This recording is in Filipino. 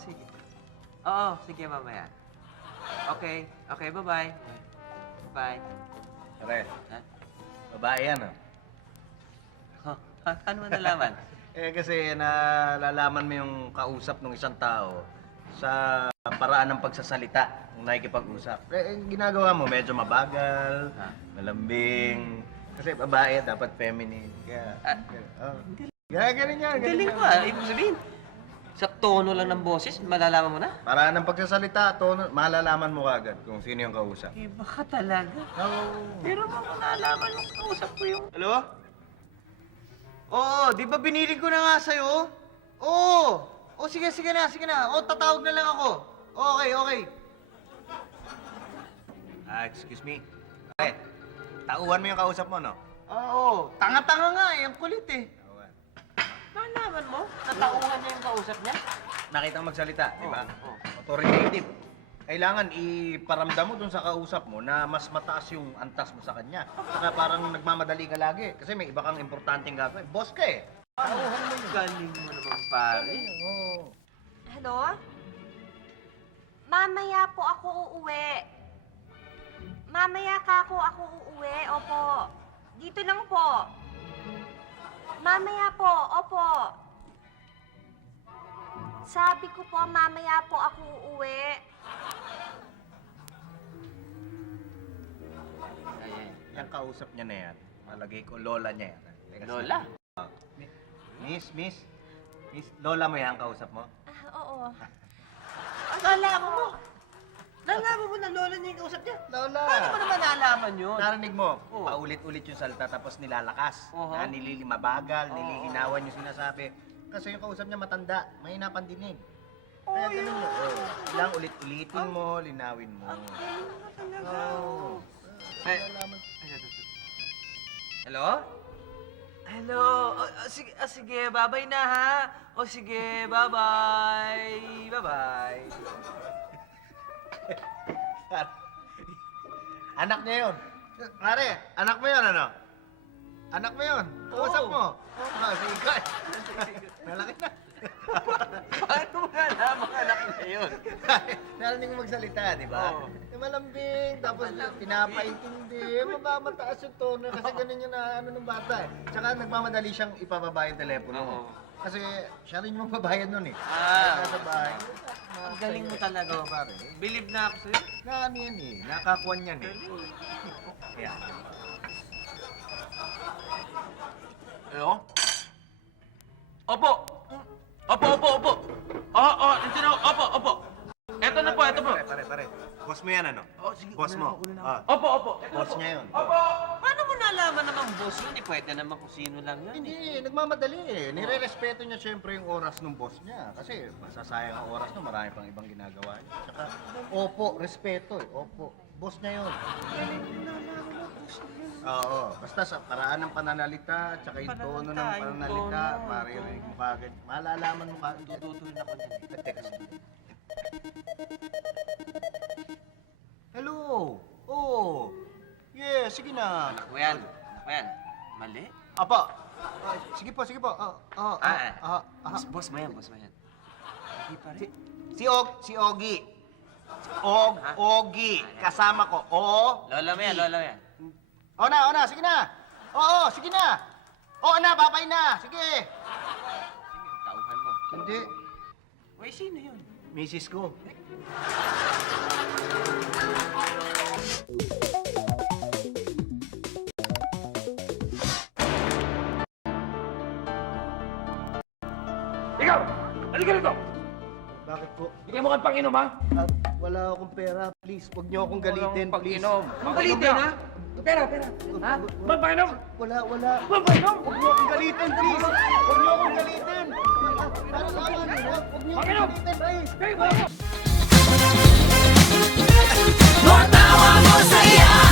sige. Oo, sige, mamaya. Okay, okay, bye-bye. Bye. Pare, Ha? babae yan, oh. Oh, paano mo nalaman? Kasi nalalaman mo yung kausap ng isang tao sa paraan ng pagsasalita ng nakikipag-usap. Ginagawa mo, medyo mabagal, malambing. Kasi babae, dapat feminine. Kaya, ganun yan. Galing mo ah. Ibig sabihin, sa tono lang ng boses, malalaman mo na? Paraan ng pagsasalita, tono, malalaman mo agad kung sino yung kausap. Iba ka talaga. Pero kung nalaman mo kausap ko yung... Hello? Oo, di ba binili ko na nga sa'yo? Oo! O sige na. O, tatawag na lang ako. Okay. Excuse me. Okay, tauhan mo yung kausap mo, no? Oo, tanga-tanga nga eh, ang kulit eh. Nalaman mo? Natauhan niya yung kausap niya? Nakita mo magsalita, di ba? Oo. Authoritative. Kailangan iparamdam mo dun sa kausap mo na mas mataas yung antas mo sa kanya. Saka parang nagmamadali ka lagi. Kasi may iba kang importanteng gagawin. Boss ka eh. Tauhan mo yung galing mo naman, pare. Oo. Hello? Mamaya po ako uuwi. Mamaya ako uuwi. Opo. Dito lang po. Mamaya po. Opo. Sabi ko po, mamaya po ako uuwi. Yung kausap niya na yan, malagay ko, lola niya yan. Teka, Lola? Miss, lola mo yan, kausap mo? Oo. Nalaman mo? Nalaman mo na lola niya yung kausap niya? Lola! Paano mo naman nalaman yun? Narinig mo, Oo. paulit-ulit yung salita tapos nilalakas. Oo. Na nililimabagal, Oo. nililinawan yung sinasabi. Kasi yung kausap niya matanda, mahina pandinig. Kaya ganun mo. Ilang ulit-ulitin mo, linawin mo. Oo. Hello? Hello? Sige, babay na ha. O sige, bye-bye. Bye-bye. Anak niya yun. Pare, anak mo yun, ano? Anak mo yun. Kausap mo. Sige ka. Malaki na. Paano mo nalaman anak na yun? Narinig mo magsalita, di ba? Oo. Malambing, tapos pinapaintindi, mataas yung tono kasi ganun yung ano ng bata eh. Tsaka nagmamadali siyang ipababa yung telepono mo. Oo. Kasi siya rin yung magbabayad nun eh. Ah. Nasa bahay. Ang galing mo talaga, pare. Believe na ako sa'yo. Ano yan eh, nakakuan yan eh. Kaya. Hello? Opo! Opo! Oo, nandiyan ako. Opo. Eto na po. Pare. Boss mo yan ano? Oh, sige, Boss mo. Ah, Opo. boss niya yun. Paano mo nalaman naman boss yun? Hindi pwede naman kung sino lang yun. Hindi, nagmamadali eh. Nire-respeto niya siyempre yung oras ng boss niya. Kasi masasayang ang oras no, marami pang ibang ginagawa niya. Tsaka, opo, respeto eh. Opo, boss niya yun. Oo, basta sa paraan ng pananalita, tsaka yung tono ng Pananalita, yung pananalita, tono. maririnig mo kagad. Malalaman mo kagad. Tututo rin ako niyan. Teka, sandali. Hello? Oh. Yeah, sige na. Anak mo yan. Mali? Apa. Sige po. Boss mo yan. Hindi pa rin. Si Ogie. Ogie. Kasama ko. Lola mo yan. O na. Sige na. Oo, sige na. Oo na, babay na. Sige. Tauhan mo. Hindi. Uy, sino yun? Misis ko. Ikaw! Halika rito! Bakit po? Bigyan mo kang pang-inom, ha? Wala akong pera. Please, huwag niyo akong galitin, please. Ang kulitin, ha? Pera! Ha? Pang-inom! Wala. Pang-inom! Huwag niyo akong galitin, please. Huwag niyo akong galitin. Huwag niyo Pang-inom! akong galitin, please. Kayo, wala mo! More tawa mo saya.